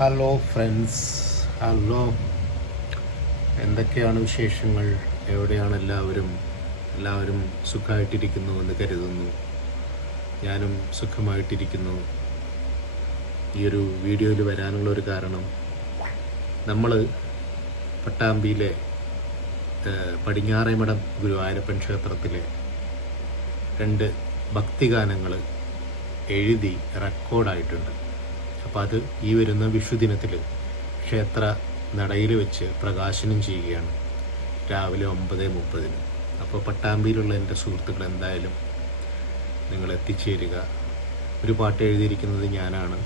Hello friends, hello. എന്തൊക്കെയാണ് വിശേഷങ്ങൾ? എവിടെയാണ് എല്ലാവരും സുഖമായിട്ടിരിക്കുന്നു എന്ന് കരുതുന്നു. ഞാനും സുഖമായിട്ടിരിക്കുന്നു. ഈ ഒരു വീഡിയോയിൽ വരാനുള്ള ഒരു കാരണം, നമ്മൾ പട്ടാമ്പിയിലെ പടിഞ്ഞാറേമഠം ഗുരുവായൂരപ്പൻ ക്ഷേത്രത്തിലെ 2 ഭക്തിഗാനങ്ങൾ എഴുതി റെക്കോർഡായിട്ടുണ്ട്. അപ്പോൾ അത് ഈ വരുന്ന വിഷുദിനത്തിൽ ക്ഷേത്ര നടയിൽ വെച്ച് പ്രകാശനം ചെയ്യുകയാണ് രാവിലെ 9:30. അപ്പോൾ പട്ടാമ്പിയിലുള്ള എൻ്റെ സുഹൃത്തുക്കൾ എന്തായാലും നിങ്ങൾ എത്തിച്ചേരുക. ഒരു പാട്ട് എഴുതിയിരിക്കുന്നത് ഞാനാണ്,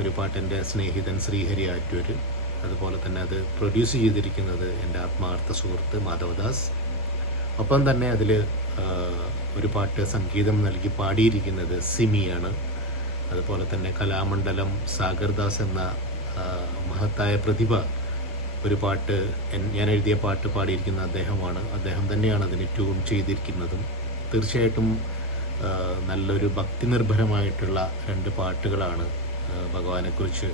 ഒരു പാട്ട് എൻ്റെ സ്നേഹിതൻ ശ്രീഹരി ആറ്റൂർ, അതുപോലെ തന്നെ അത് പ്രൊഡ്യൂസ് ചെയ്തിരിക്കുന്നത് എൻ്റെ ആത്മാർത്ഥ സുഹൃത്ത് മാധവദാസ്. ഒപ്പം തന്നെ അതിൽ ഒരു പാട്ട് സംഗീതം നൽകി പാടിയിരിക്കുന്നത് സിമിയാണ്. അതുപോലെ തന്നെ കലാമണ്ഡലം സാഗർദാസ് എന്ന മഹത്തായ പ്രതിഭ ഒരു പാട്ട്, ഞാൻ എഴുതിയ പാട്ട് പാടിയിരിക്കുന്ന അദ്ദേഹം തന്നെയാണ് അതിന് ട്യൂൺ ചെയ്തിരിക്കുന്നതും. തീർച്ചയായിട്ടും നല്ലൊരു ഭക്തി നിർഭരമായിട്ടുള്ള 2 പാട്ടുകളാണ് ഭഗവാനെക്കുറിച്ച്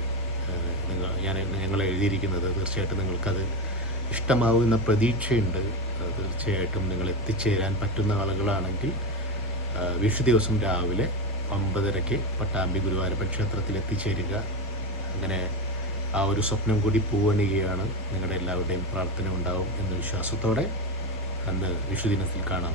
ഞങ്ങൾ എഴുതിയിരിക്കുന്നത്. തീർച്ചയായിട്ടും നിങ്ങൾക്കത് ഇഷ്ടമാവുന്ന പ്രതീക്ഷയുണ്ട്. തീർച്ചയായിട്ടും നിങ്ങൾ എത്തിച്ചേരാൻ പറ്റുന്ന ആളുകളാണെങ്കിൽ വിഷു ദിവസം രാവിലെ 9:30 പട്ടാമ്പി ഗുരുവായൂരപ്പൻ ക്ഷേത്രത്തിൽ എത്തിച്ചേരുക. അങ്ങനെ ആ ഒരു സ്വപ്നം കൂടി പൂവണിയുകയാണ്. നിങ്ങളുടെ എല്ലാവരുടെയും പ്രാർത്ഥന ഉണ്ടാവും എന്ന വിശ്വാസത്തോടെ അന്ന് വിഷുദിനത്തിൽ കാണാം.